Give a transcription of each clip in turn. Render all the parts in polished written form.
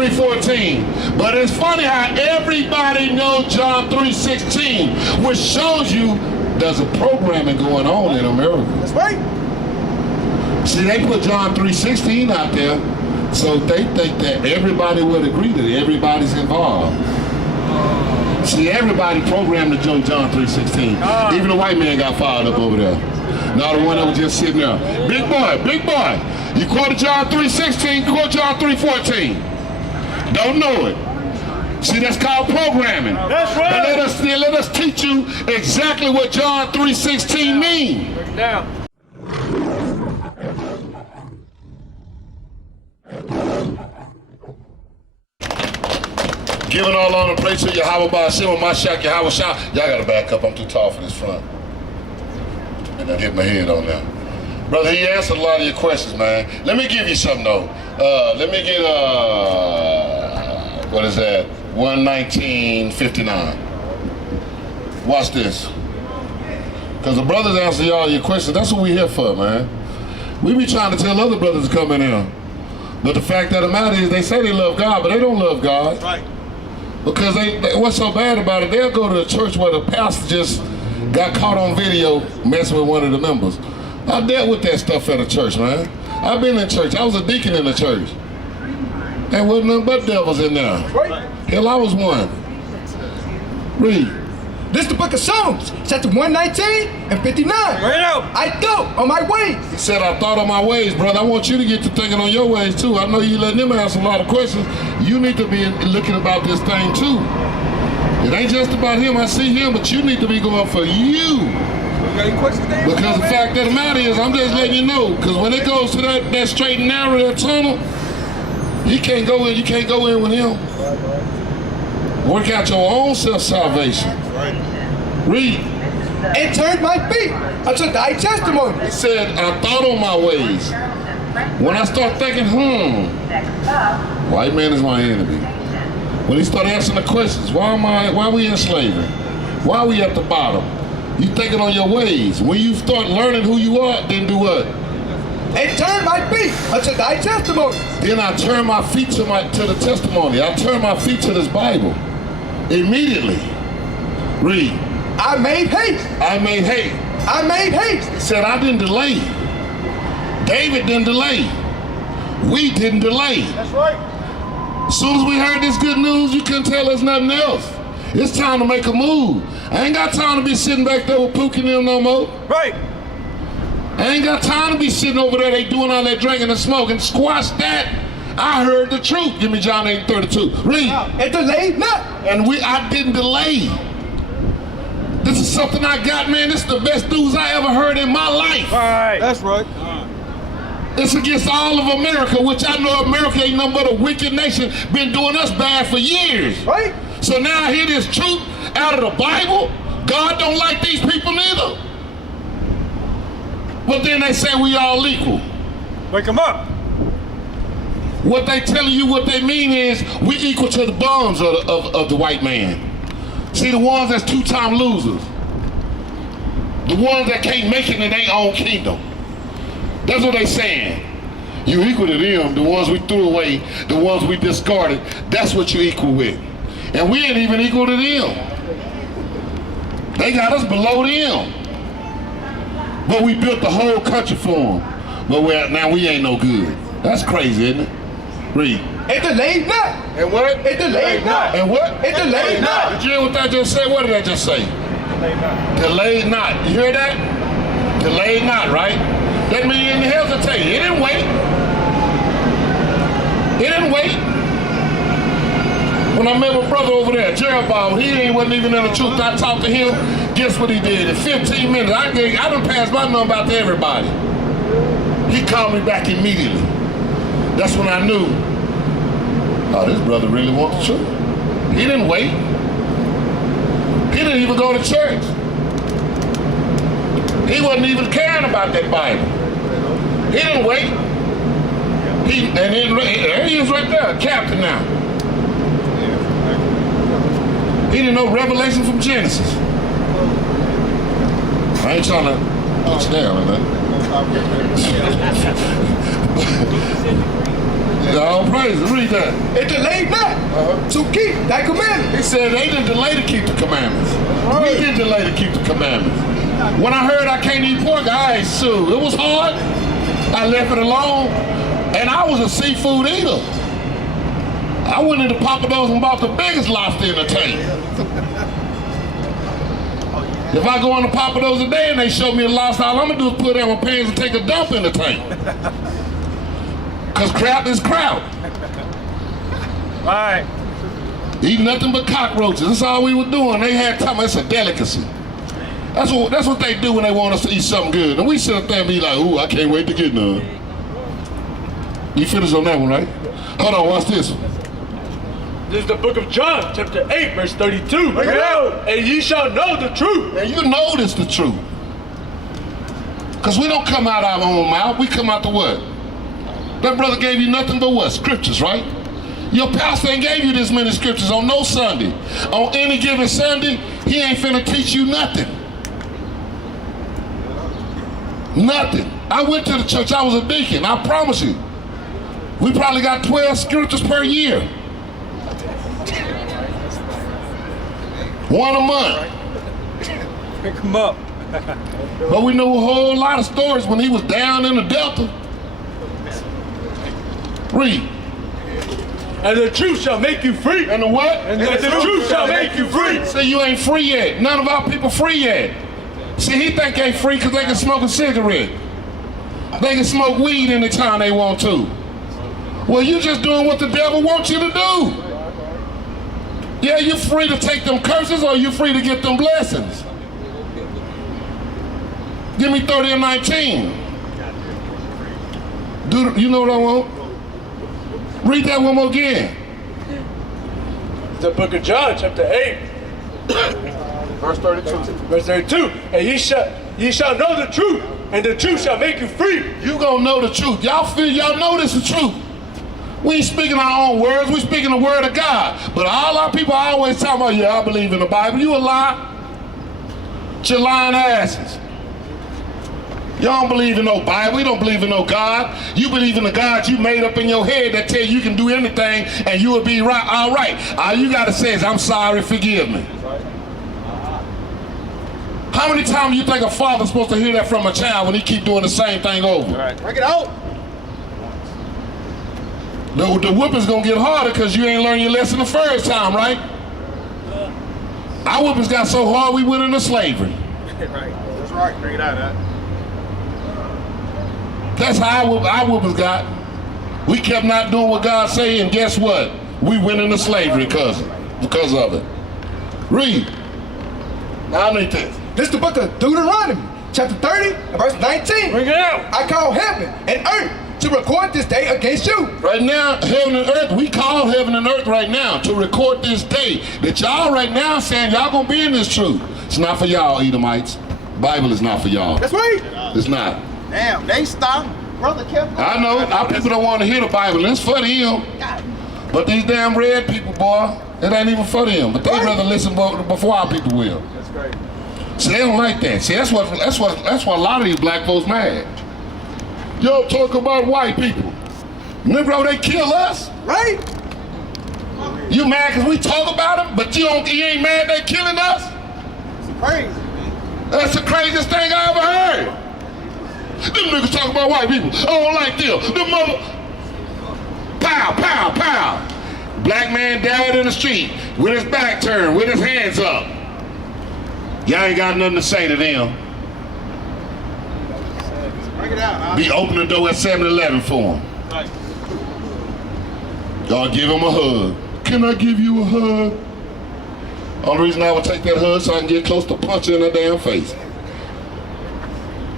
3:14. But it's funny how everybody knows John 3:16, which shows you there's a programming going on in America. That's right. See, they put John 3:16 out there, so they think that everybody would agree that everybody's involved. See, everybody programmed to join John 3:16. Even the white man got fired up over there. Not the one that was just sitting there. Big boy, you quoted John 3:16, quote John 3:14. Don't know it. See, that's called programming. That's right. But let us teach you exactly what John 3:16 means. Break it down. Giving all on the praise to Yahweh Ba'ashem, Mashak Yahweh Shah. Y'all gotta back up, I'm too tall for this front. And I hit my head on there. Brother, he answered a lot of your questions, man. Let me give you something though. Let me get, what is that? 119.59. Watch this. Because the brothers answer y'all your questions. That's what we here for, man. We be trying to tell other brothers to come in here. But the fact of the matter is they say they love God, but they don't love God. That's right. Because what's so bad about it, they'll go to a church where the pastor just got caught on video messing with one of the members. I dealt with that stuff at a church, man. I've been in church. I was a deacon in the church. And wasn't nothing but devils in there. Right. Hell, I was one. Read. This is the book of Psalms, chapter 119 and 59. Right out. I thought on my ways. He said, I thought on my ways, brother. I want you to get to thinking on your ways too. I know you letting them ask a lot of questions. You need to be looking about this thing too. It ain't just about him. I see him, but you need to be going for you. Got any questions there? Because the fact of the matter is, I'm just letting you know, because when it goes to that straight and narrow, that tunnel, you can't go in with him. Work out your own self-salvation. Right. Read. And turned my feet unto thy testimony. He said, I thought on my ways. When I start thinking, white man is my enemy. When he start asking the questions, why are we in slavery? Why are we at the bottom? You thinking on your ways. When you start learning who you are, then do what? And turn my feet unto thy testimony. Then I turn my feet to the testimony. I turn my feet to this Bible. Immediately. Read. I made haste. I made haste. I made haste. He said, I didn't delay. David didn't delay. We didn't delay. That's right. As soon as we heard this good news, you couldn't tell us nothing else. It's time to make a move. I ain't got time to be sitting back there with Pookie and them no more. Right. I ain't got time to be sitting over there, they doing all that drinking and smoking. Squash that. I heard the truth. Give me John 8:32. Read. And delayed not. And I didn't delay. This is something I got, man. This is the best news I ever heard in my life. All right. That's right. It's against all of America, which I know America ain't nothing but a wicked nation, been doing us bad for years. Right. So now I hear this truth out of the Bible. God don't like these people neither. But then they say we all equal. Wake them up. What they telling you, what they mean is we equal to the bums of the white man. See, the ones that's two-time losers. The ones that can't make it in their own kingdom. That's what they saying. You equal to them, the ones we threw away, the ones we discarded. That's what you equal with. And we ain't even equal to them. They got us below them. But we built the whole country for them. But now we ain't no good. That's crazy, isn't it? Read. It delayed not. And what? It delayed not. And what? It delayed not. Did you hear what I just said? What did I just say? Delayed not. You hear that? Delayed not, right? That means you didn't hesitate. It didn't wait. It didn't wait. When I met my brother over there, Jerubbaal, he wasn't even in the truth. I talked to him. Guess what he did? In 15 minutes, I done passed my number out to everybody. He called me back immediately. That's when I knew, oh, this brother really wants the truth. He didn't wait. He didn't even go to church. He wasn't even caring about that Bible. He didn't wait. There he is right there, Capt now. He didn't know Revelation from Genesis. I ain't trying to put you down on that. All praise. Read that. It delayed not to keep thy commandments. He said they didn't delay to keep the commandments. We didn't delay to keep the commandments. When I heard I can't eat pork, I ain't sue. It was hard. I left it alone. And I was a seafood eater. I went into Papa Do's and bought the biggest lobster in the tank. If I go into Papa Do's today and they show me a lobster, all I'm gonna do is put it in my pants and take a dump in the tank. Cause crap is crap. All right. Eat nothing but cockroaches. That's all we were doing. They had time. It's a delicacy. That's what they do when they want us to eat something good. And we sit up there and be like, ooh, I can't wait to get none. You finished on that one, right? Hold on, watch this one. This is the book of John, chapter 8, verse 32. Bring it out. And ye shall know the truth. And you know this the truth. Because we don't come out our own mouth. We come out the what? That brother gave you nothing but what? Scriptures, right? Your pastor ain't gave you this many scriptures on no Sunday. On any given Sunday, he ain't finna teach you nothing. Nothing. I went to the church, I was a deacon, I promise you. We probably got 12 scriptures per year. One a month. Pick him up. But we know a whole lot of stories when he was down in the Delta. Read. And the truth shall make you free. And the what? And the truth shall make you free. See, you ain't free yet. None of our people free yet. See, he think they free because they can smoke a cigarette. They can smoke weed anytime they want to. Well, you just doing what the devil wants you to do. Yeah, you're free to take them curses or you're free to get them blessings. Give me 30 and 19. You know what I want? Read that one more again. The book of John, chapter 8, Verse 32. verse 32. And ye shall know the truth, and the truth shall make you free. You gonna know the truth. Y'all know this is the truth. We ain't speaking our own words, we speaking the word of God. But all our people are always talking about, yeah, I believe in the Bible. You a lie. Your lying asses. Y'all don't believe in no Bible, you don't believe in no God. You believe in the God you made up in your head that tell you can do anything and you will be right. All right. All you gotta say is, I'm sorry, forgive me. How many times do you think a father's supposed to hear that from a child when he keep doing the same thing over? Right. Bring it out. The whooping's gonna get harder because you ain't learned your lesson the first time, right? Our whoopings got so hard we went into slavery. Right. That's right. Bring it out, huh? That's how our whoopings got. We kept not doing what God said, and guess what? We went into slavery because of it. Read. Now I need this. This is the book of Deuteronomy, chapter 30, and verse 19. Bring it out. I call heaven and earth to record this day against you. Right now, heaven and earth, we call heaven and earth right now to record this day that y'all right now saying y'all gonna be in this truth. It's not for y'all, Edomites. Bible is not for y'all. That's right. It's not. Damn, they stopped. Brother Capt. I know, our people don't want to hear the Bible. It's for them. But these damn red people, boy, it ain't even for them. But they'd rather listen before our people will. That's great. See, they don't like that. See, that's why a lot of these black folks mad. Yo, talk about white people. Negro, they kill us. Right? You mad because we talk about them, but you ain't mad they killing us? It's crazy, man. That's the craziest thing I ever heard. Them niggas talk about white people. I don't like them. Them mother... Pow, pow, pow. Black man died in the street with his back turned, with his hands up. Y'all ain't got nothing to say to them. Bring it out, huh? Be opening the door at 7-Eleven for them. Right. Y'all give him a hug. Can I give you a hug? Only reason I would take that hug so I can get close to punching in her damn face.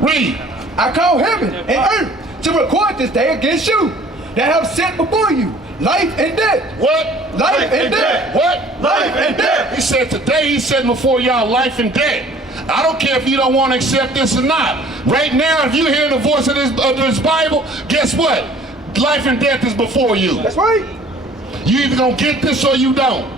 Read. I call heaven and earth to record this day against you that have set before you life and death. What? Life and death. What? Life and death. He said today he's setting before y'all life and death. I don't care if you don't want to accept this or not. Right now, if you hear the voice of this Bible, guess what? Life and death is before you. That's right. You either gonna get this or you don't.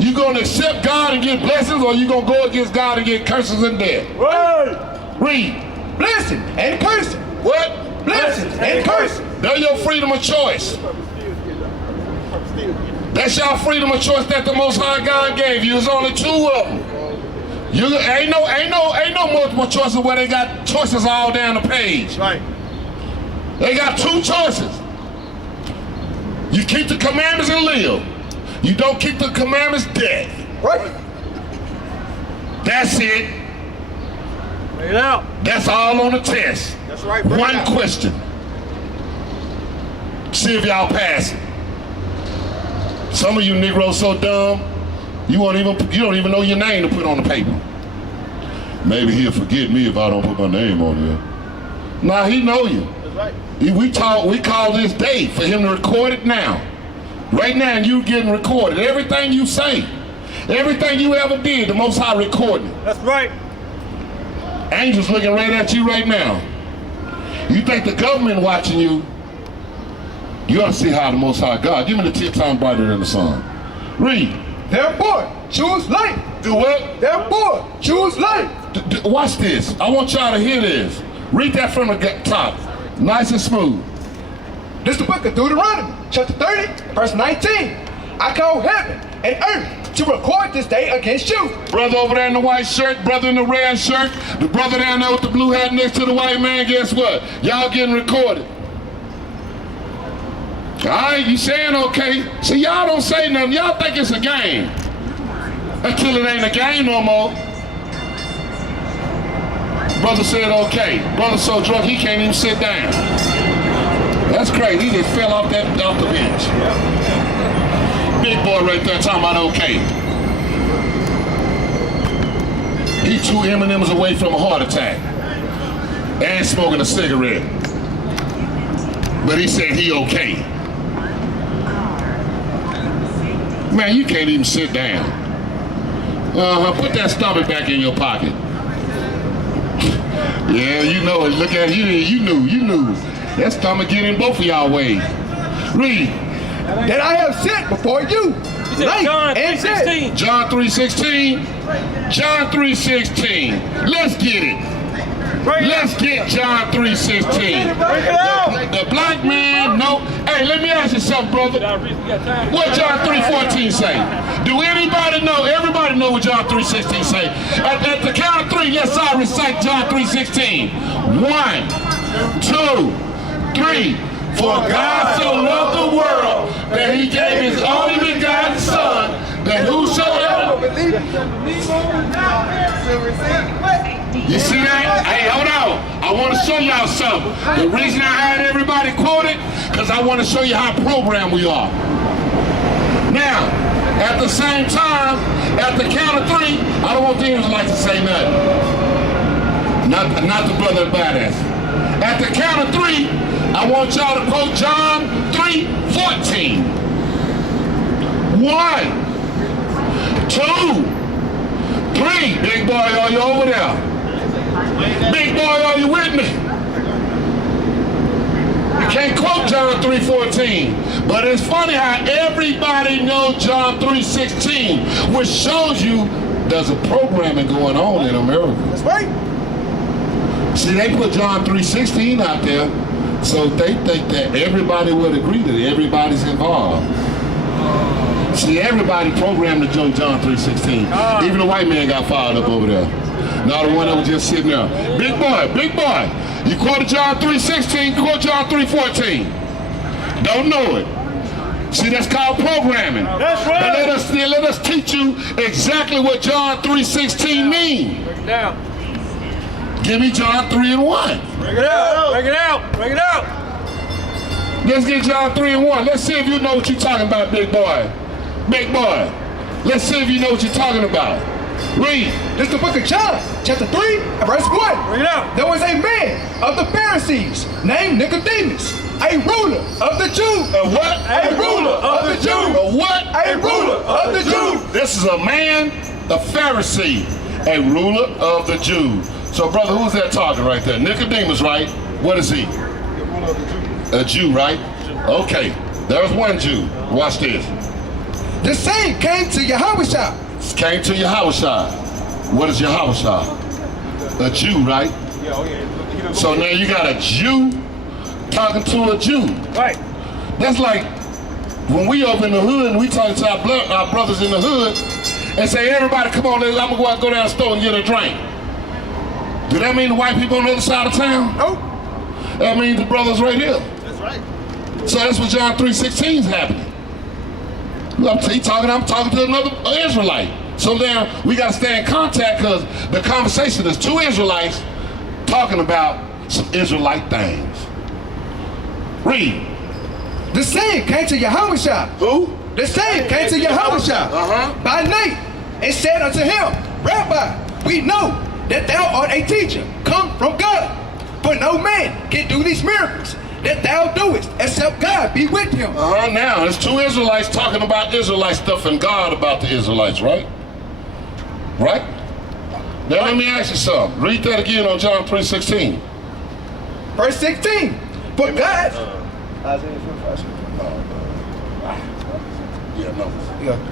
You gonna accept God and get blessings, or you gonna go against God and get curses and death. Right. Read. Blessing and cursing. What? Blessings and cursing. They're your freedom of choice. That's your freedom of choice that the Most High God gave you. There's only 2 of them. Ain't no multiple choices where they got choices all down the page. Right. They got 2 choices. You keep the commandments and live. You don't keep the commandments, death. Right. That's it. Bring it out. That's all on the test. That's right. Bring it One out. question. See if y'all pass it. Some of you Negroes so dumb, you don't even know your name to put on the paper. Maybe he'll forget me if I don't put my name on there. Nah, he know you. That's right. We call this day for him to record it now. Right now, you getting recorded. Everything you say, everything you ever did, the Most High recording it. That's right. Angels looking right at you right now. You think the government watching you? You ought to see how the Most High God. Give me the 10 times brighter than the sun. Read. Therefore, choose life. Do what? Therefore, choose life. Watch this. I want y'all to hear this. Read that from the top. Nice and smooth. This is the book of Deuteronomy, chapter 30, verse 19. I call heaven and earth to record this day against you. Brother over there in the white shirt, brother in the red shirt, the brother down there with the blue hat next to the white man, guess what? Y'all getting recorded. All right, you saying okay. See, y'all don't say nothing. Y'all think it's a game. Until it ain't a game no more. Brother said okay. Brother so drunk he can't even sit down. That's crazy. He just fell off the bench. Big boy right there talking about okay. He 2 M&Ms away from a heart attack. And smoking a cigarette. But he said he okay. Man, you can't even sit down. Put that stomach back in your pocket. Yeah, you know it. Look at you. You knew. That stomach get in both of y'all ways. Read. That I have sent before you. Life John and death. 3:16. John 3:16. John 3:16. Let's get it. Let's get John 3:16. Bring it out. The black man, no. Hey, let me ask you something, brother. What John 3:14 say? Do anybody know? Everybody know what John 3:16 say. At the count of 3, let's all recite John 3:16. 1, 2, 3. For God so loved the world that he gave his only begotten Son, that whosoever. You see that? Hey, hold on. I want to show y'all something. The reason I had everybody quote it, because I want to show you how programmed we are. Now, at the same time, at the count of 3, I don't want the Israelites to say nothing. Not the brother badass. At the count of 3, I want y'all to quote John 3:14. 1, 2, 3. Big boy, are you over there? Big boy, are you with me? You can't quote John 3:14, but it's funny how everybody knows John 3:16, which shows you there's a programming going on in America. That's right. See, they put John 3:16 out there, so they think that everybody would agree that everybody's involved. See, everybody programmed to join John 3:16. Even the white man got fired up over there. Not the one that was just sitting there. Big boy, you quoted John 3:16, quote John 3:14. Don't know it. See, that's called programming. That's right. But let us teach you exactly what John 3:16 means. Break it down. Give me John 3:1. Bring it out. Bring it out. Bring it out. Let's get John 3:1. Let's see if you know what you're talking about, big boy. Big boy. Let's see if you know what you're talking about. Read. This is the book of John, chapter 3, and verse 1. Bring it out. There was a man of the Pharisees named Nicodemus, a ruler of the Jews. A what? A ruler of the Jews. A what? A ruler of the Jews. This is a man, a Pharisee, a ruler of the Jews. So, brother, who's that talking right there? Nicodemus, right? What is he? A Jew, right? Okay. There's one Jew. Watch this. The same came to Yahushua. Came to Yahushua. What is Yahushua? A Jew, right? So now you got a Jew talking to a Jew. Right. That's like When we over in the hood and we talk to our brothers in the hood and say, everybody come on, I'm gonna go out and go down the store and get a drink. Do that mean the white people on the other side of town? Nope. That means the brothers right here. That's right. So that's what John 3:16 is happening. I'm talking to another Israelite. So now we got to stay in contact because the conversation is two Israelites talking about some Israelite things. Read. The same came to Yahushua. Who? The same came to Yahushua by night and said unto him, Rabbi, we know that thou art a teacher come from God. For no man can do these miracles that thou doest except God be with him. Now, there's two Israelites talking about Israelite stuff and God about the Israelites, right? Right? Now let me ask you something. Read that again on John 3:16. Verse 16. For God...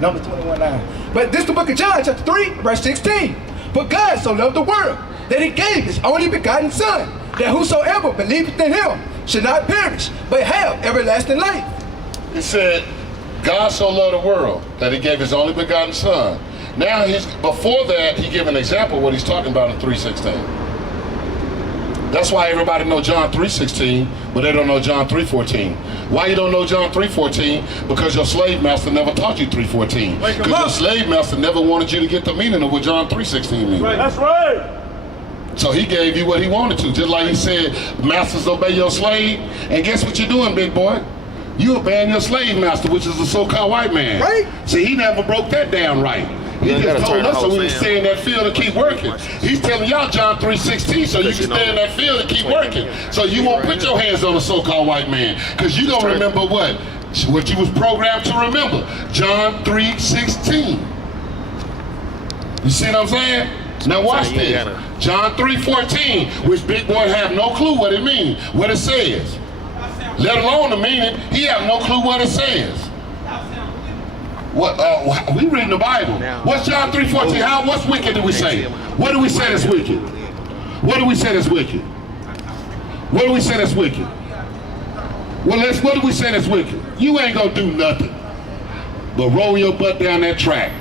Number 21:9. But this is the book of John, chapter 3, verse 16. For God so loved the world that he gave his only begotten Son, that whosoever believeth in him should not perish, but have everlasting life. He said, God so loved the world that he gave his only begotten Son. Now, before that, he gave an example of what he's talking about in 3:16. That's why everybody know John 3:16, but they don't know John 3:14. Why you don't know John 3:14? Because your slave master never taught you 3:14. Because your slave master never wanted you to get the meaning of what John 3:16 means. Right. That's right. So he gave you what he wanted to. Just like he said, masters obey your slave. And guess what you're doing, big boy? You obeying your slave master, which is the so-called white man. Right. See, he never broke that down right. He just told us so we can stay in that field and keep working. He's telling y'all John 3:16 so you can stay in that field and keep working. So you won't put your hands on the so-called white man. Because you don't remember what you was programmed to remember. John 3:16. You see what I'm saying? Now watch this. John 3:14, which big boy have no clue what it means, what it says. Let alone the meaning, he have no clue what it says. What we reading the Bible. What's John 3:14? What's wicked do we say? What do we say that's wicked? What do we say that's wicked? What do we say that's wicked? Well, what do we say that's wicked? You ain't gonna do nothing but roll your butt down that track.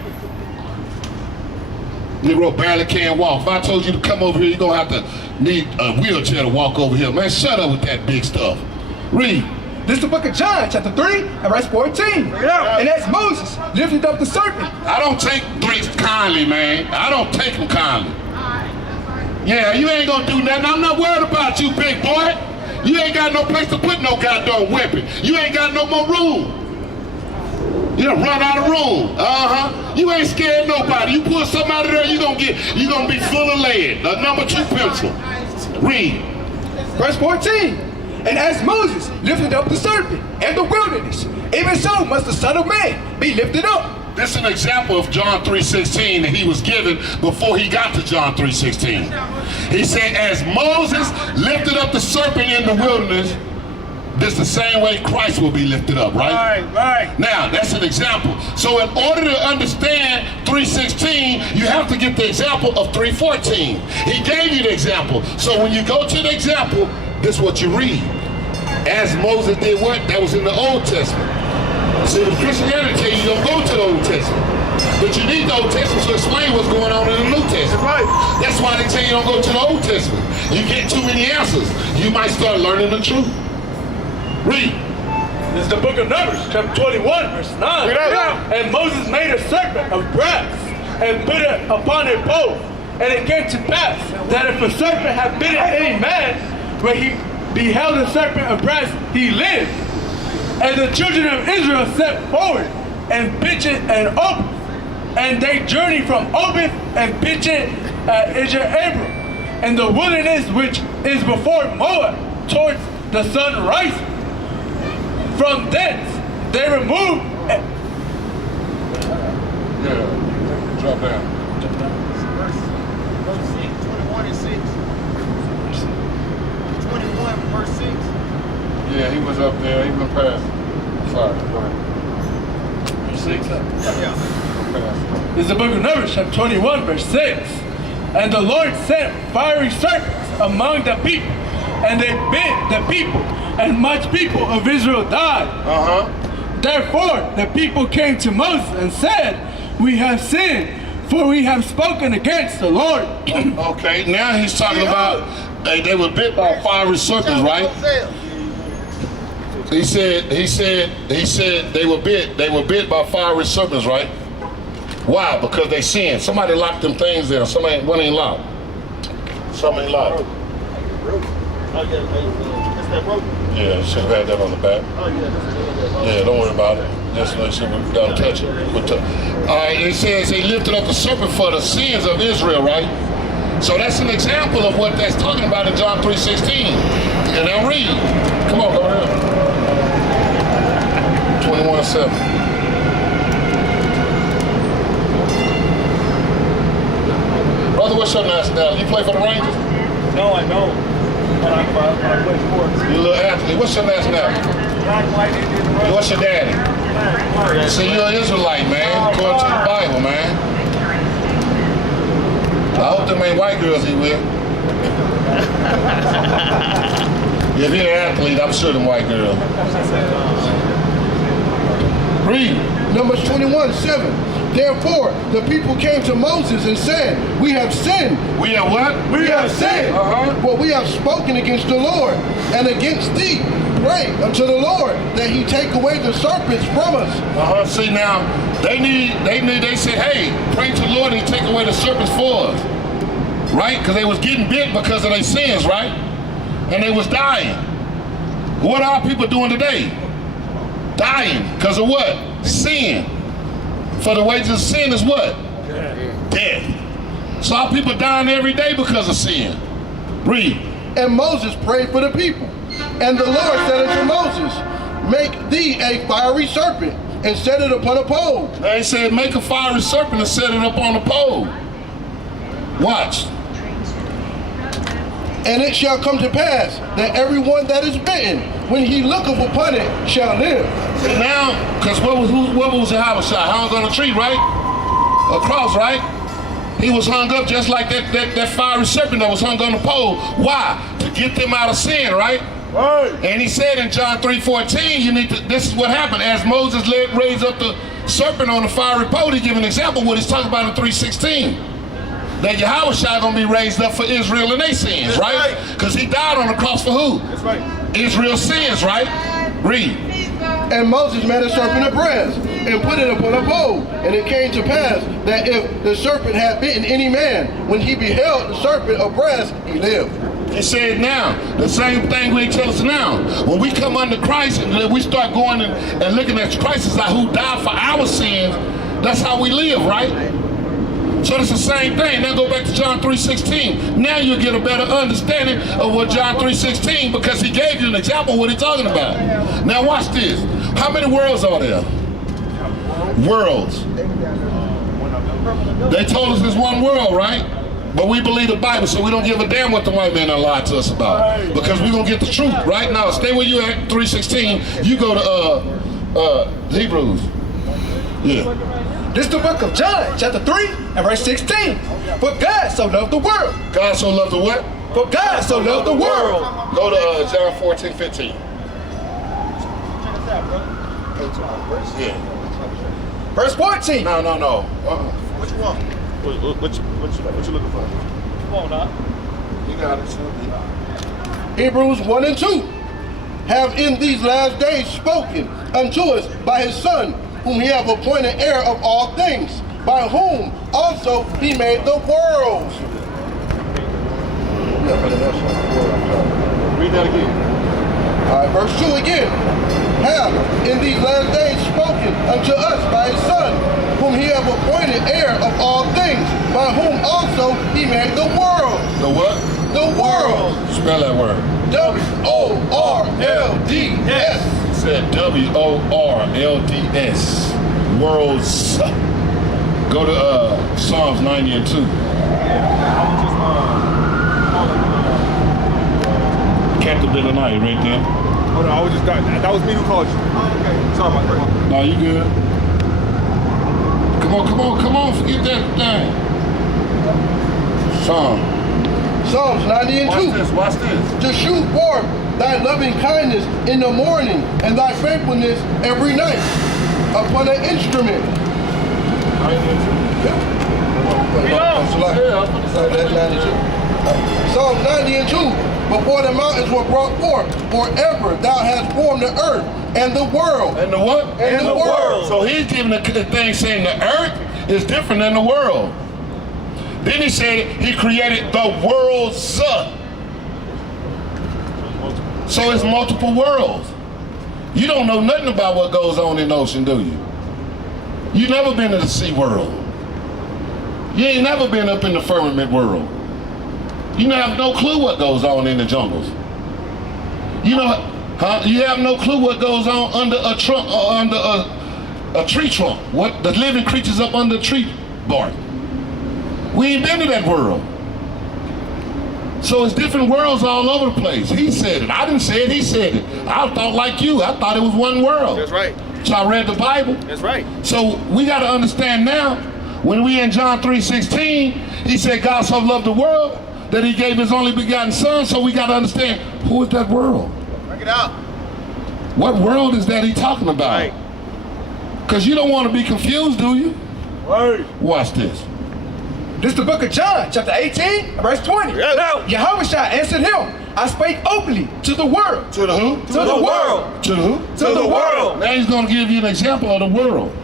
Negro barely can't walk. If I told you to come over here, you're gonna have to need a wheelchair to walk over here. Man, shut up with that big stuff. Read. This is the book of John, chapter 3, and verse 14. And as Moses lifted up the serpent. I don't take threats kindly, man. I don't take them kindly. Yeah, you ain't gonna do nothing. I'm not worried about you, big boy. You ain't got no place to put no goddamn weapon. You ain't got no more room. You done run out of room. You ain't scared nobody. You pull something out of there, you gonna be full of lead. A number 2 pencil. Read. Verse 14. And as Moses lifted up the serpent in the wilderness, even so must the Son of Man be lifted up. This is an example of John 3:16 that he was given before he got to John 3:16. He said, as Moses lifted up the serpent in the wilderness, this is the same way Christ will be lifted up, right? Right. Now, that's an example. So in order to understand 3:16, you have to get the example of 3:14. He gave you the example. So when you go to the example, this is what you read. As Moses did what? That was in the Old Testament. See, the Christianity tell you don't go to the Old Testament. But you need the Old Testament to explain what's going on in the New Testament. Right. That's why they tell you don't go to the Old Testament. You get too many answers. You might start learning the truth. Read. This is the book of Numbers, chapter 21, verse 9. And Moses made a serpent of brass and put it upon a pole. And it came to pass that if a serpent had bitten any man, when he beheld a serpent of brass, he lived. And the children of Israel set forward and pitched and Obed. And they journeyed from Obed and pitched at Jerubbaal, in the wilderness which is before Moab, towards the sun rising. From thence they removed. Drop down. Verse 6, 21 and 6. 21, verse 6. Yeah, he was up there. He went past. Sorry, go ahead. Yeah. This is the book of Numbers, chapter 21, verse 6. And the Lord sent fiery serpents among the people, and they bit the people, and much people of Israel died. Therefore, the people came to Moses and said, "We have sinned, for we have spoken against the Lord." Okay, now he's talking about they were bit by fiery serpents, right? He said they were bit by fiery serpents, right? Why? Because they sinned. Somebody locked them things there. One ain't locked. Some ain't locked. Yeah, should have had that on the back. Yeah, don't worry about it. Just make sure we don't touch it. All right, it says they lifted up the serpent for the sins of Israel, right? So that's an example of what that's talking about in John 3:16. And now read. Come on, go ahead. 21:7. Brother, what's your nationality? You play for the Rangers? No, I don't. But I play sports. You a little athlete. What's your nationality? Black, white, Indian, What's your daddy? Black. See, you're an Israelite, man. According to the Bible, man. I hope them ain't white girls he with. If you're an athlete, I'm sure them white girls. Read. Numbers 21:7. Therefore, the people came to Moses and said, "We have sinned. We have what? We have sinned. For we have spoken against the Lord and against thee. Pray unto the Lord that he take away the serpents from us." See now, they said, hey, pray to the Lord and he take away the serpents for us. Right? Because they was getting bit because of their sins, right? And they was dying. What are our people doing today? Dying. Because of what? Sin. For the wages of sin is what? Death. So our people dying every day because of sin. Read. And Moses prayed for the people. And the Lord said unto Moses, "Make thee a fiery serpent, and set it upon a pole." They said, make a fiery serpent and set it up on a pole. Watch. And it shall come to pass that everyone that is bitten, when he looketh upon it, shall live. See now, because what was Yahushua? Hung on a tree, right? A cross, right? He was hung up just like that fiery serpent that was hung on the pole. Why? To get them out of sin, right? Right. And he said in John 3:14, this is what happened. As Moses raised up the serpent on the fiery pole, he give an example of what he's talking about in 3:16. That Yahushua gonna be raised up for Israel and their sins, That's right? Because he died on the cross for who? That's right. Israel's sins, right? Read. And Moses made a serpent of brass, and put it upon a pole. And it came to pass that if the serpent had bitten any man, when he beheld the serpent of brass, he lived. He said now, the same thing we tell us now. When we come under Christ and we start going and looking at Christ as who died for our sins, that's how we live, right? So it's the same thing. Now go back to John 3:16. Now you'll get a better understanding of what John 3:16, because he gave you an example of what he's talking about. Now watch this. How many worlds are there? Worlds. They told us there's one world, right? But we believe the Bible, so we don't give a damn what the white man lied to us about. Because we're going to get the truth right now. Stay where you at, 3:16. You go to Hebrews. Yeah. This is the book of John, chapter 3, and verse 16. For God so loved the world. God so loved the what? For God so loved the world. Go to John 14:15. Yeah. Verse 14. No. What you want? What you looking for? Come on, Doc. You got it. Hebrews 1 and 2. Have in these last days spoken unto us by his Son, whom he hath appointed heir of all things, by whom also he made the worlds. Read that again. All right, verse 2 again. Have in these last days spoken unto us by his Son, whom he hath appointed heir of all things, by whom also he made the world. The what? The world. Spell that word. W-O-R-L-D-S. It said W-O-R-L-D-S. Worlds. Go to Psalms 90 and 2. Capt Benaniyah right there. Oh no, I was just that was me who called you. Okay. Sorry about that. No, you good. Come on, forget that thing. Psalms 90 and 2. Watch this. To shoot forth thy loving kindness in the morning, and thy faithfulness every night, upon an instrument. Psalm 90 and 2. Before the mountains were brought forth, forever thou hast formed the earth and the world. And the what? And the world. So he's giving the thing saying the earth is different than the world. Then he said he created the worlds. So it's multiple worlds. You don't know nothing about what goes on in the ocean, do you? You never been to the sea world. You ain't never been up in the firmament world. You have no clue what goes on in the jungles. You know, you have no clue what goes on under a trunk or under a tree trunk. What the living creatures up under a tree bark. We ain't been to that world. So it's different worlds all over the place. He said it. I didn't say it, he said it. I thought like you. I thought it was one world. That's right. So I read the Bible. That's right. So we got to understand now, when we in John 3:16, he said God so loved the world that he gave his only begotten son. So we got to understand, who is that world? Bring it out. What world is that he talking about? Right. Because you don't want to be confused, do you? Right. Watch this. This is the book of John, chapter 18, verse 20. Yahushua answered him, I spake openly to the world. To the who? To the world. To the who? To the world. Now he's going to give you an example of the world.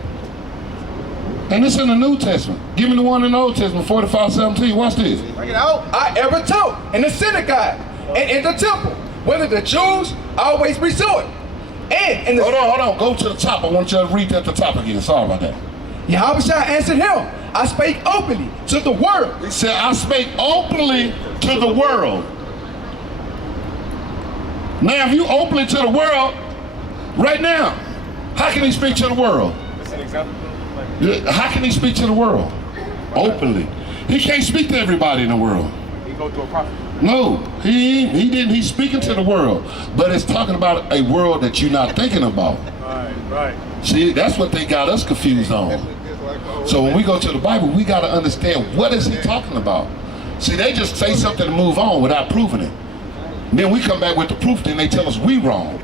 And this in the New Testament. Give me the one in the Old Testament, 45:17. Watch this. Bring it out. I ever taught in the synagogue and in the temple, whether the Jews always resort. And in the Hold on. Go to the top. I want you to read at the top again. Sorry about that. Yahushua answered him, I spake openly to the world. He said, I spake openly to the world. Now, if you openly to the world, right now, how can he speak to the world? That's an example. How can he speak to the world? Openly. He can't speak to everybody in the world. He go to a prophet. No, he didn't. He's speaking to the world. But it's talking about a world that you're not thinking about. Right. See, that's what they got us confused on. So when we go to the Bible, we got to understand, what is he talking about? See, they just say something to move on without proving it. And then we come back with the proof, then they tell us we wrong.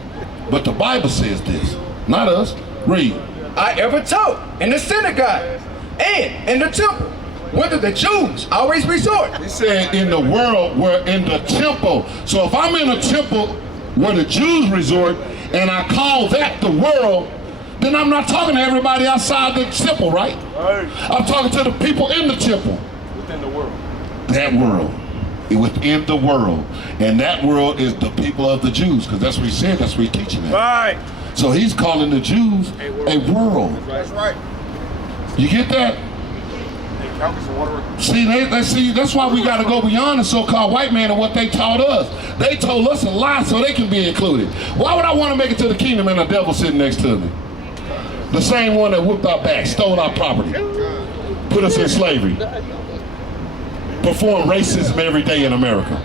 But the Bible says this, not us. Read. I ever taught in the synagogue and in the temple, whether the Jews always resort. He said in the world, we're in the temple. So if I'm in a temple where the Jews resort, and I call that the world, then I'm not talking to everybody outside the temple, right? I'm talking to the people in the temple. Within the world. That world. Within the world. And that world is the people of the Jews, because that's what he said, that's what he's teaching at. Right. So he's calling the Jews a world. That's right. You get that? See, that's why we got to go beyond the so-called white man and what they taught us. They told us a lie so they can be included. Why would I want to make it to the kingdom and a devil sitting next to me? The same one that whipped our back, stole our property, put us in slavery, perform racism every day in America.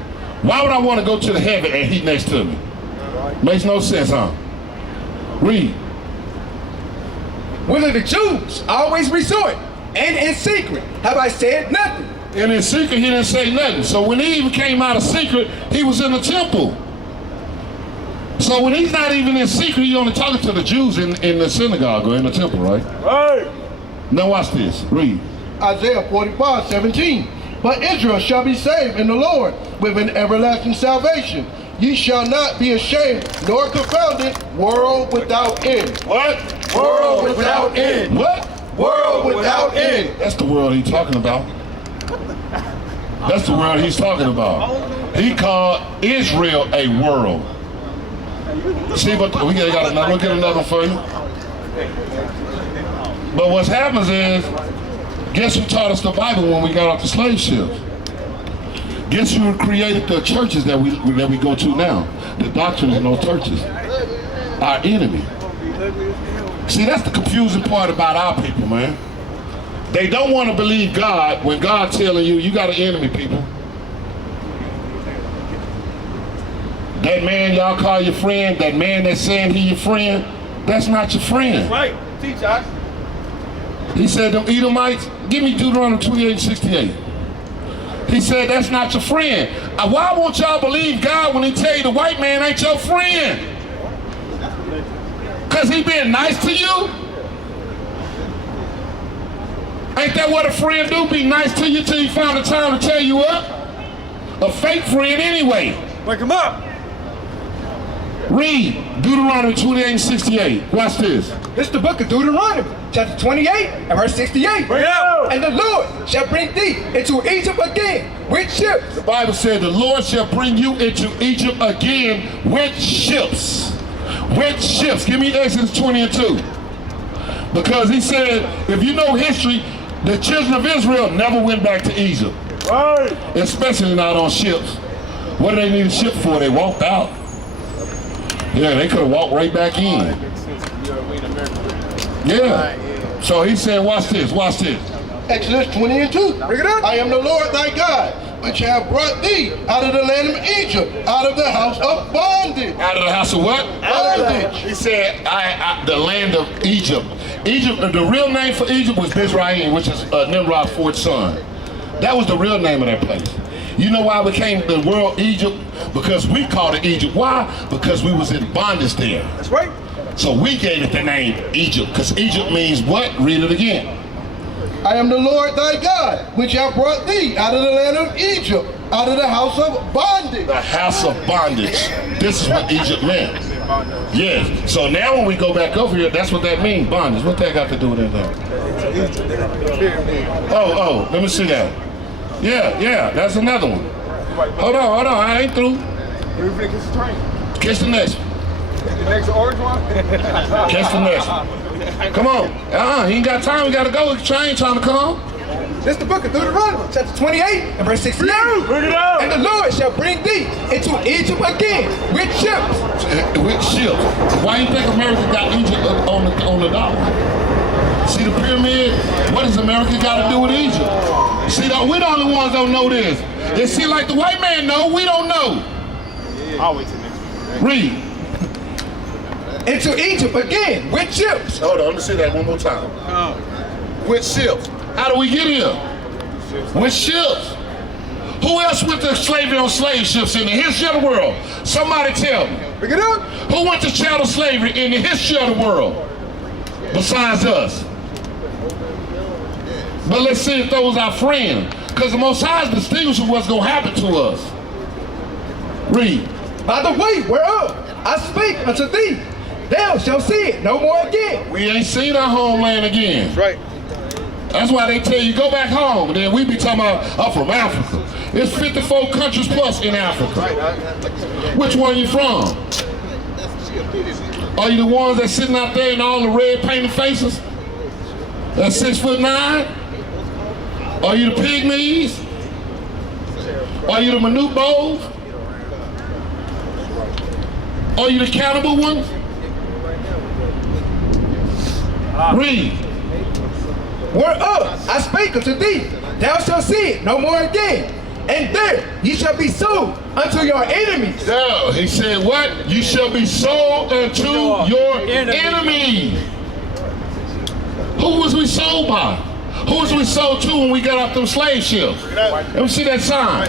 Why would I want to go to the heaven and he next to me? Makes no sense, huh? Read. Whether the Jews always resort, and in secret have I said nothing. And in secret, he didn't say nothing. So when he even came out of secret, he was in the temple. So when he's not even in secret, he's only talking to the Jews in the synagogue or in the temple, right? Right. Now watch this. Read. Isaiah 45:17. But Israel shall be saved in the Lord with an everlasting salvation. Ye shall not be ashamed nor confounded, world without end. What? World without end. What? World without end. That's the world he's talking about. That's the world he's talking about. He called Israel a world. See, but we'll get another for you. But what happens is, guess who taught us the Bible when we got off the slave ships? Guess who created the churches that we go to now? The doctrines in those churches. Our enemy. See, that's the confusing part about our people, man. They don't want to believe God when God's telling you, you got an enemy, people. That man y'all call your friend, that man that's saying he your friend, that's not your friend. Right. Teach us. He said, them Edomites, give me Deuteronomy 28:68. He said, that's not your friend. Why won't y'all believe God when he tell you the white man ain't your friend? Because he been nice to you? Ain't that what a friend do? Be nice to you till he found the time to tear you up? A fake friend anyway. Wake him up. Read Deuteronomy 28:68. Watch this. This is the book of Deuteronomy, chapter 28 and verse 68. Bring it out. And the Lord shall bring thee into Egypt again with ships. The Bible said the Lord shall bring you into Egypt again with ships. With ships. Give me Exodus 20:2. Because he said, if you know history, the children of Israel never went back to Egypt. Right. Especially not on ships. What do they need a ship for? They walked out. Yeah, they could have walked right back in. Yeah. So he said, watch this, watch this. Exodus 20:2. Bring it up. I am the Lord thy God, which have brought thee out of the land of Egypt, out of the house of bondage. Out of the house of what? Bondage. He said, the land of Egypt. Egypt, the real name for Egypt was Mizraim, which is Nimrod's fourth son. That was the real name of that place. You know why it became the world Egypt? Because we called it Egypt. Why? Because we was in bondage there. That's right. So we gave it the name Egypt, because Egypt means what? Read it again. I am the Lord thy God, which have brought thee out of the land of Egypt, out of the house of bondage. The house of bondage. This is what Egypt meant. Yes. So now when we go back over here, that's what that means, bondage. What that got to do with anything? Oh, let me see that. Yeah, that's another one. Hold on, I ain't through. Catch the next one. The next orange one? Catch the next one. Come on. He ain't got time, we gotta go. The train trying to come. This is the book of Deuteronomy, chapter 28 and verse 68. Bring it out. And the Lord shall bring thee into Egypt again with ships. With ships. Why you think America got Egypt on the dollar? See the pyramid? What does America got to do with Egypt? See, we the only ones don't know this. It seems like the white man know, we don't know. I'll wait till next week. Read. Into Egypt again with ships. Hold on, let me see that one more time. With ships. How do we get here? With ships. Who else went to slavery on slave ships in the history of the world? Somebody tell me. Bring it up. Who went to chattel slavery in the history of the world? Besides us. But let's see if those are friends. Because the Most High is distinguishing what's going to happen to us. Read. By the way whereof I speak unto thee, thou shalt see it no more again. We ain't seen our homeland again. That's right. That's why they tell you go back home. And then we be talking about, I'm from Africa. There's 54 countries plus in Africa. Which one you from? Are you the ones that's sitting out there in all the red painted faces? That's 6'9"? Are you the pygmies? Are you the Manubos? Are you the cannibal ones? Read. Whereof I spake unto thee, thou shalt see it no more again. And there ye shall be sold unto your enemies. No, he said what? You shall be sold unto your enemy. Who was we sold by? Who was we sold to when we got off them slave ships? Let me see that sign.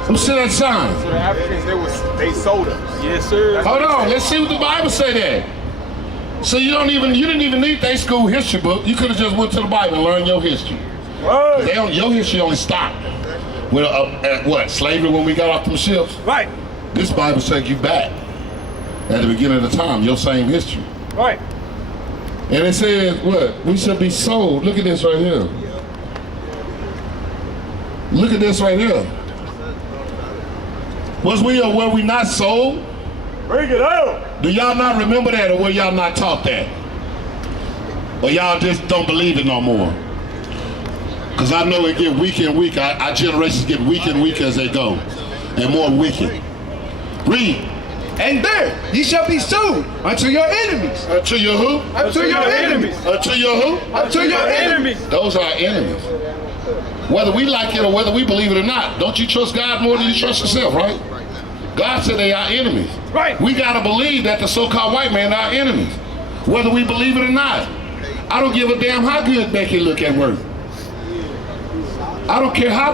Let me see that sign. So the Africans, they sold us. Yes, sir. Hold on, let's see what the Bible say there. So you didn't even need that school history book. You could have just went to the Bible and learned your history. Your history only stopped with at what? Slavery when we got off them ships? Right. This Bible take you back at the beginning of the time, your same history. Right. And it says what? We shall be sold. Look at this right here. Look at this right here. Was we or were we not sold? Bring it out. Do y'all not remember that, or were y'all not taught that? Or y'all just don't believe it no more? Because I know it get weaker and weaker. Our generations get weaker and weaker as they go. And more wicked. Read. And there ye shall be sold unto your enemies. Unto your who? Unto your enemies. Unto your who? Unto your enemies. Those are our enemies. Whether we like it or whether we believe it or not. Don't you trust God more than you trust yourself, right? God said they are enemies. Right. We gotta believe that the so-called white man are enemies. Whether we believe it or not. I don't give a damn how good Becky look at work. I don't care how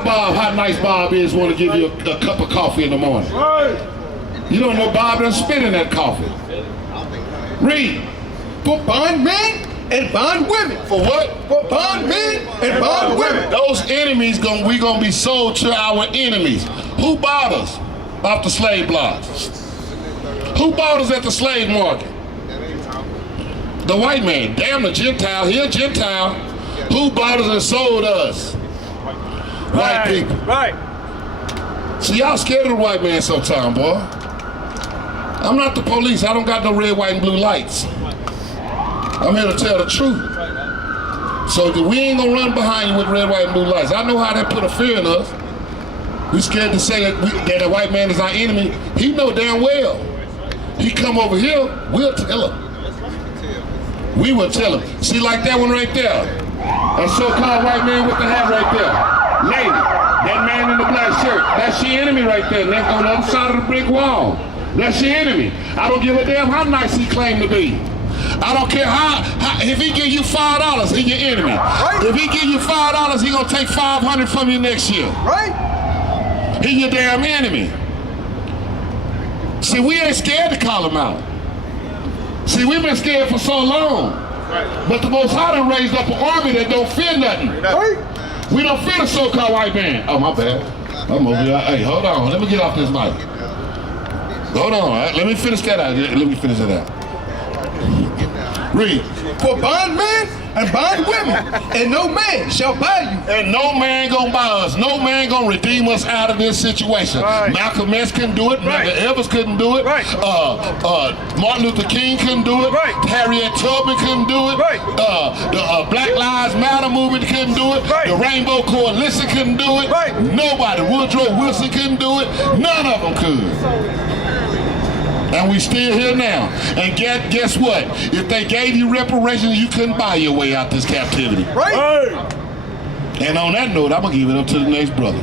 nice Bob is, want to give you a cup of coffee in the morning. You don't know Bob done spit in that coffee. Read. For bondmen and bondwomen. For what? For bondmen and bondwomen. Those enemies we gonna be sold to our enemies. Who bought us off the slave blocks? Who bought us at the slave market? The white man. Damn the Gentile. He a Gentile. Who bought us and sold us? White people. Right. See, y'all scared of the white man sometime, boy. I'm not the police. I don't got no red, white, and blue lights. I'm here to tell the truth. So we ain't gonna run behind you with red, white, and blue lights. I know how that put a fear in us. We scared to say that the white man is our enemy. He know damn well. He come over here, we'll tell him. We will tell him. See, like that one right there. That so-called white man with the hat right there. Lady, that man in the black shirt, that's your enemy right there. That's on the other side of the brick wall. That's your enemy. I don't give a damn how nice he claimed to be. I don't care how if he give you $5, he your enemy. Right. If he give you $5, he gonna take $500 from you next year. Right? He your damn enemy. See, we ain't scared to call him out. See, we've been scared for so long. But the Most High done raised up an army that don't fear nothing. Right? We don't fear the so-called white man. Oh, my bad. I'm over here. Hey, hold on. Let me get off this mic. Hold on. Let me finish that out. Let me finish it out. Read. For bondmen and bondwomen, and no man shall buy you. And no man gonna buy us. No man gonna redeem us out of this situation. Right. Malcolm X couldn't do it. Right. Medgar Evers couldn't do it. Right. Martin Luther King couldn't do it. Right. Harriet Tubman couldn't do it. Right. The Black Lives Matter movement couldn't do it. Right. The Rainbow Coalition couldn't do it. Right. Nobody. Woodrow Wilson couldn't do it. None of them could. And we still here now. And guess what? If they gave you reparations, you couldn't buy your way out this captivity. Right? And on that note, I'm gonna give it up to the next brother.